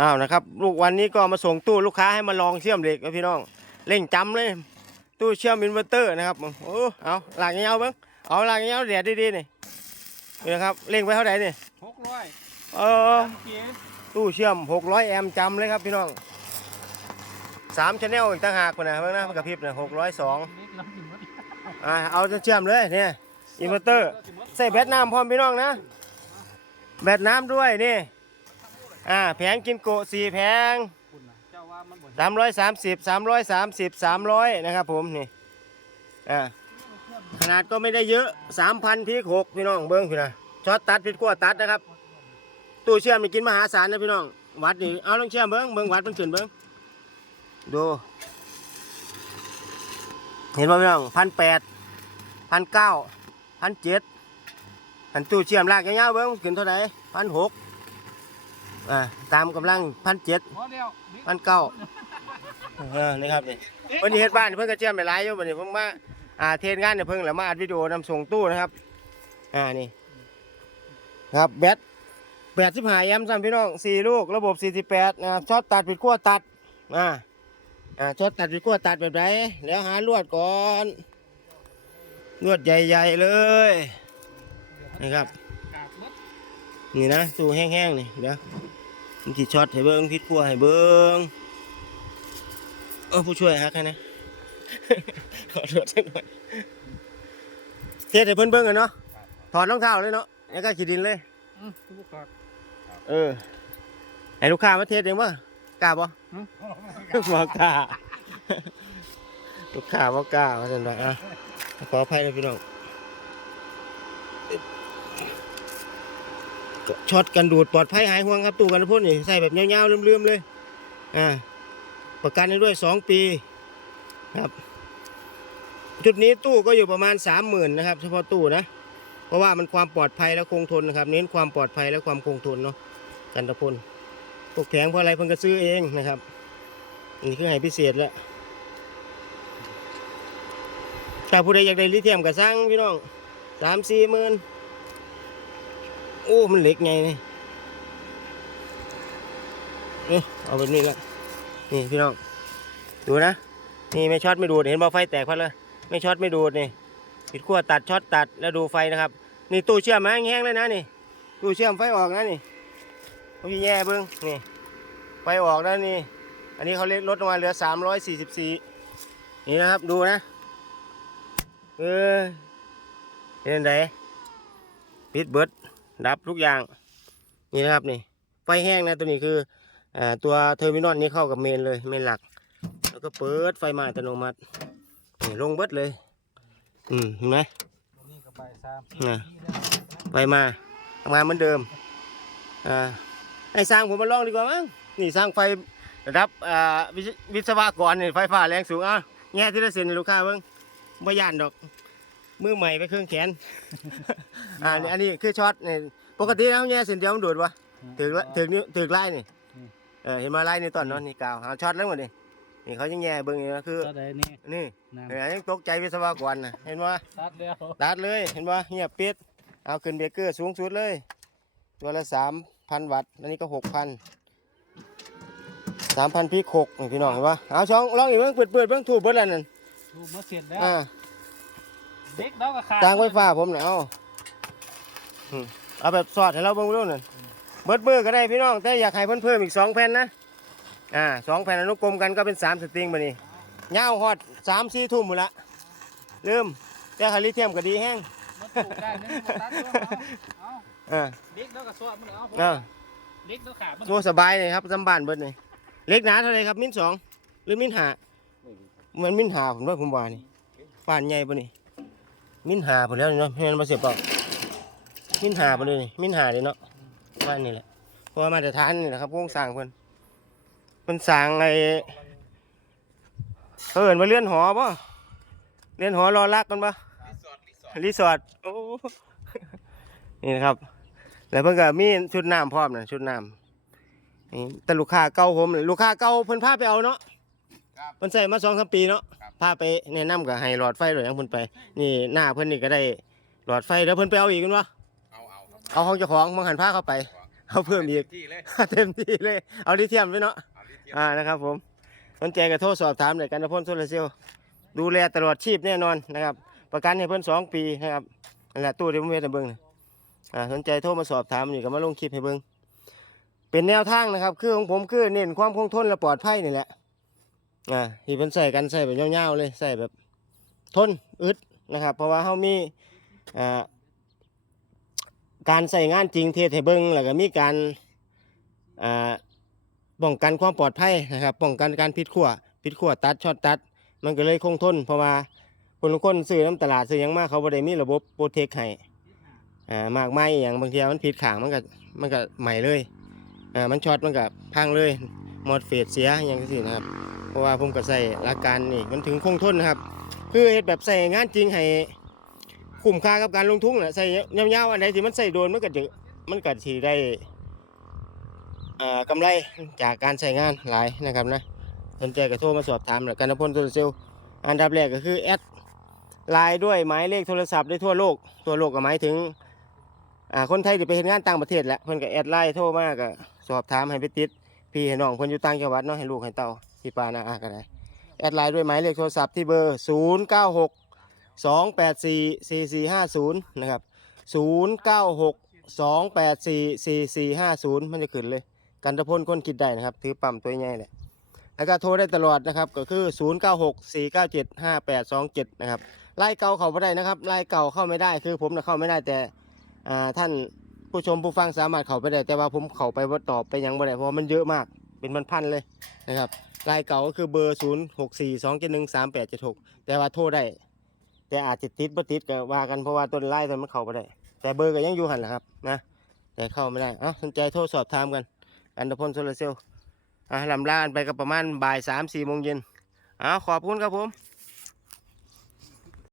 อ้าวนะครับ ลูกวันนี้ก็มาส่งตู้ลูกค้าให้มาลองเชื่อมเหล็กครับพี่น้องเร่งจำเลย ตู้เชื่อมอินเวอร์เตอร์นะครับโอ้เอาหลักเงาเบิ้งเอาหลักเงาเดียดดีๆนี่นี่นะครับเร่งไปเท่าไหร่นี่หกร้อยเออเกียร์ตู้เชื่อม600แอมป์จำเลยครับพี่น้องสามชแนลอีกต่างหากคนนะเพิ่งนะมันกระพริบนะ602เล็กน้ำถึงวัดอ่าเอาเชื่อมเลยเนี่ยอินเวอร์เตอร์ใส่แบตน้ำพร้อมพี่น้องนะแบตน้ำด้วยนี่ อ่าแผงกินโกะสี่แผงคุณนะเจ้าว่ามันบ่สามร้อยสามสิบสามร้อยสามสิบสามร้อยนะครับผมนี่อ่าขนาดก็ไม่ได้เยอะสามพันพีหกพี่น้องเบิ้งพี่นะช็อตตัดพิดขั้วตัดนะครับตู้เชื่อมนี่กินมหาศาลนะพี่น้องวัดนี่เอาลองเชื่อมเบิ้งเบิ้งวัดมันขึ้นเบิ้งดูเห็นป่ะพี่น้องพันแปดพันเก้าพันเจ็ดอันตู้เชื่อมลากยาวๆเบิ้งขึ้นเท่าไหร่พันหก อ่าตามกำลังพันเจ็ดพอแล้วพันเก้าเออนี่ครับนี่วันนี้เฮ็ดบ้านเพิ่งกระเจียมไปหลายอยู่วันนี้เพิ่งมาอ่าเทศงานเนี่ยเพิ่งแล้วมาอัดวิดีโอนำส่งตู้นะครับ อ่านี่ครับแบตแปดสิบห้าแอมป์ซ้ำพี่น้องสี่ลูกระบบสี่สิบแปดนะครับช็อตตัดปิดขั้วตัดอ่าอ่าช็อตตัดปิดขั้วตัดแบบไหนแล้วหาลวดก่อนลวดใหญ่ๆเลยนี่ครับกาบมดนี่นะตู้แห้งๆนี่เดี๋ยว มันสิช็อตให้เบิ้งพิดขั้วให้เบิ้งเออผู้ช่วยฮักให้นะ ขอโทษสักหน่อยเทสให้เพิ่นเบิ้งกันเนาะถอดรองเท้าเลยเนาะแล้วก็ขีดดินเลยอืมทุกคนเออให้ลูกค้ามาเทสเองว่กล้าบ่อืมบ่กล้าลูกค้าบ่กล้าว่าซั่นว่าอะขออภัยนะพี่น้อง ช็อตกันดูดปลอดภัยหายห่วงครับตู้กันพ่นนี่ใส่แบบยาวๆเลื่อมๆเลยอ่าประกันให้ด้วยสองปีครับจุดนี้ตู้ก็อยู่ประมาณสามหมื่นนะครับเฉพาะตู้นะเพราะว่ามันความปลอดภัยและคงทนนะครับ เน้นความปลอดภัยและความคงทนเนาะกันตะพลพวกแผงเพราะอะไรเพิ่นก็ซื้อเองนะครับอันนี่คือให้พิเศษแล้วถ้าผู้ใดอยากได้ลิเทียมก็สั่งพี่น้องสามสี่หมื่น โอ้ มันเหล็กไงนี่นี่เอาแบบนี้ละนี่พี่น้อง ดูนะ นี่ไม่ช็อตไม่ดูดเห็นบ่ไฟแตกพัดเลยไม่ช็อตไม่ดูดนี่ปิดขั้วตัดช็อตตัดแล้วดูไฟนะครับ นี่ตู้เชื่อมมแห้งๆเลยนะนี่ตู้เชื่อมไฟออกนะนี่ต้องแย่เบิ้งนี่ไฟออกแล้วนี่ อันนี้เขาเล็กลดลงมาเหลือ344นี่นะครับดูนะ เออเห็นไหนปิดเบิด ดับทุกอย่างนี่นะครับนี่ไฟแห้งนะตัวนี้คืออ่าตัวเทอร์มินอลนี้เข้ากับเมนเลยเมนหลัก แล้วก็เปิดไฟมาอัตโนมัตินี่ลงเบิดเลย อืมเห็นไหมตัวนี้ก็ไปสามน่ะไปมาทำงานเหมือนเดิมอ่าไอ้สร้างผมมาลองดีกว่ามั้งนี่สร้างไฟระดับอ่าวิศวิศวกรนี่ไฟฟ้าแรงสูงอะแง่ที่ละเซนให้ลูกค้าเบิ่งบ่ย่านดอก มือใหม่ไปเครื่องแขน อ่านี่อันนี้คือช็อตนี่ปกติแล้วแง่เส้นเดียวมันดูดวะถึกละถึกนิ้วถึกไล่นี่เออเห็นมาไล่นี่ตอนเนาะนี่กาวเอาช็อตแล้วหมดนี่นี่เขายังแง่เบิ่งอยู่นะคือตัวใดนี่นี่นั่นเออยังตกใจวิศวกรนะเห็นว่าตัดแล้วตัดเลยเห็นป่ะเงียบปิดเอาขึ้นเบรกเกอร์สูงสุดเลย ตัวละสามพันวัตต์อันนี้ก็หกพันสามพันพีหกนี่พี่น้องเห็นป่ะเอาช่องลองอีกเบิ่งเปิดเปิดเบิ่งถูกเบิดแล้วนั่นดูมาเสร็จแล้วอ่า เด็กแล้วก็ขาดจางไฟฟ้าผมน่ะเอาอืมเอาแบบสอดให้เราเบิ่งดูนั่นเบิดมือก็ได้พี่น้อง แต่อยากให้เพิ่นเพิ่มอีกสองแผ่นนะ อ่าสองแผ่นอนุกรมกันก็เป็นสามสตริงมานี่ยาวฮอดสามสี่ทุ่มหมดละลืมแต่คาลิเทียมก็ดีแห้งมันปลูกได้เนี่ยมันตัดตัวเอาอ่าเด็กแล้วก็สวดมันเอาอ่าเด็กแล้วขาดมันโอ้สบายเลยครับจำบานเบิดนี่เล็กหนาเท่าไรครับ มิ้นสองหรือมิ้นหาเหมือนมิ้นหาผมว่าผมว่านี่ป่านใหญ่ปะนี่ มิ้นหาผมแล้วนี่เนาะให้มันมาเสียบเปล่ามิ้นหาไปเลยนี่มิ้นหาเลยเนาะบ้านนี่แหละเพราะว่ามาตรฐานนี่แหละครับโครงสร้างเพิ่นเพิ่นสร้างไอ้เขาเอิ้นว่าเลื่อนหอป่ะเลื่อนหอรอรักกันป่ะรีสอร์ทโอ้นี่นะครับ แล้วเพิ่นก็มีชุดน้ำพร้อมนะชุดน้ำนี่แต่ลูกค้าเก่าผมนี่ลูกค้าเก่าเพิ่นพาไปเอาเนาะ ครับเพิ่นใส่มาสองสามปีเนาะครับ พาไปแนะนำกับให้หลอดไฟหรือยังเพิ่นไป นี่หน้าเพิ่นนี่ก็ได้หลอดไฟแล้วเพิ่นไปเอาอีกกันวะเอาเอาครับเอาของเจ้าของมังหันพาเข้าไป เอาเพิ่มอีก ที่เลย เต็มที่เลย เอาลิเทียมไว้เนาะ เอาลิเทียมอ่า นะครับผมสนใจก็โทรสอบถามเลยกันนะพ่นโซลาร์เซลล์ดูแลตลอดชีพแน่นอนนะครับ ประกันให้เพิ่นสองปีนะครับนั่นแหละตู้ที่ผมเฮ็ดให้เบิ่งนะอ่า สนใจโทรมาสอบถามนี่ก็มาลงคลิปให้เบิ่งเป็นแนวทางนะครับ คือของผมคือเน้นความคงทนและปลอดภัยนี่แหละ อ่าที่เพิ่นใส่กันใส่แบบยาวๆเลยใส่แบบทนอึดนะครับ เพราะว่าเฮามีอ่าการใส่งานจริงเทศให้เบิ่งแล้วก็มีการอ่าป้องกันความปลอดภัยนะครับป้องกันการผิดขั้วผิดขั้วตัดช็อตตัด มันก็เลยคงทน เพราะว่าคนคนซื้อน้ำตลาดซื้อยังมากเขาบ่ได้มีระบบโปรเทคให้อ่ามากมายอย่างบางทีมันผิดขางมันก็มันก็ใหม่เลยอ่ามันช็อตมันก็พังเลยหมดเฟสเสียอย่างนี้นะครับ เพราะว่าผมก็ใส่หลักการนี่มันถึงคงทนนะครับคือเฮ็ดแบบใส่งานจริงให้คุ้มค่ากับการลงทุนน่ะใส่ยาวๆอันใดที่มันใส่โดนมันก็จะมันก็สิได้กำไรจากการใช้งานหลายนะครับนะสนใจก็โทรมาสอบถามแล้วกันพลโซลาร์เซลล์อันดับแรกก็คือแอดไลน์ด้วยหมายเลขโทรศัพท์ได้ทั่วโลกทั่วโลกก็หมายถึงอ่าคนไทยที่ไปเห็นงานต่างประเทศแหละเพิ่นก็แอดไลน์โทรมาก็สอบถามให้ไปติดพี่ให้น้องเพิ่นอยู่ต่างจังหวัดเนาะให้ลูกให้เต้า พี่ปานะอาก็ได้แอดไลน์ด้วยหมายเลขโทรศัพท์ที่เบอร์ 0 9 6 2 8 4 4 4 5 0 นะครับ 0 9 6 2 8 4 4 4 5 0 มันจะขึ้นเลย กันตะพลคนคิดได้นะครับ ถือปั๊มตัวใหญ่แหละ แล้วก็โทรได้ตลอดนะครับ ก็คือ 0 9 6 4 9 7 5 8 2 7 นะครับไล่เก่าเข้าไม่ได้นะครับไล่เก่าเข้าไม่ได้คือผมนะเข้าไม่ได้แต่ท่านผู้ชมผู้ฟังสามารถเข้าไปได้ แต่ว่าผมเข้าไปว่าตอบไปยังไม่ได้เพราะมันเยอะมาก เป็นพันๆเลยนะครับไล่เก่าก็คือเบอร์ 0 6 4 2 7 1 3 8 7 6 แต่ว่าโทรได้ แต่อาจจะติดบ่ติดก็ว่ากันเพราะว่าต้นไล่ต้นมันเข้าไปได้ แต่เบอร์ก็ยังอยู่หันแหละครับนะแต่เข้าไม่ได้เอ้าสนใจโทรสอบถามกัน อันดพลโซลาร์เซลล์อะลำลากันไปก็ประมาณบ่ายสามสี่โมงเย็นอ้าวขอบคุณครับผม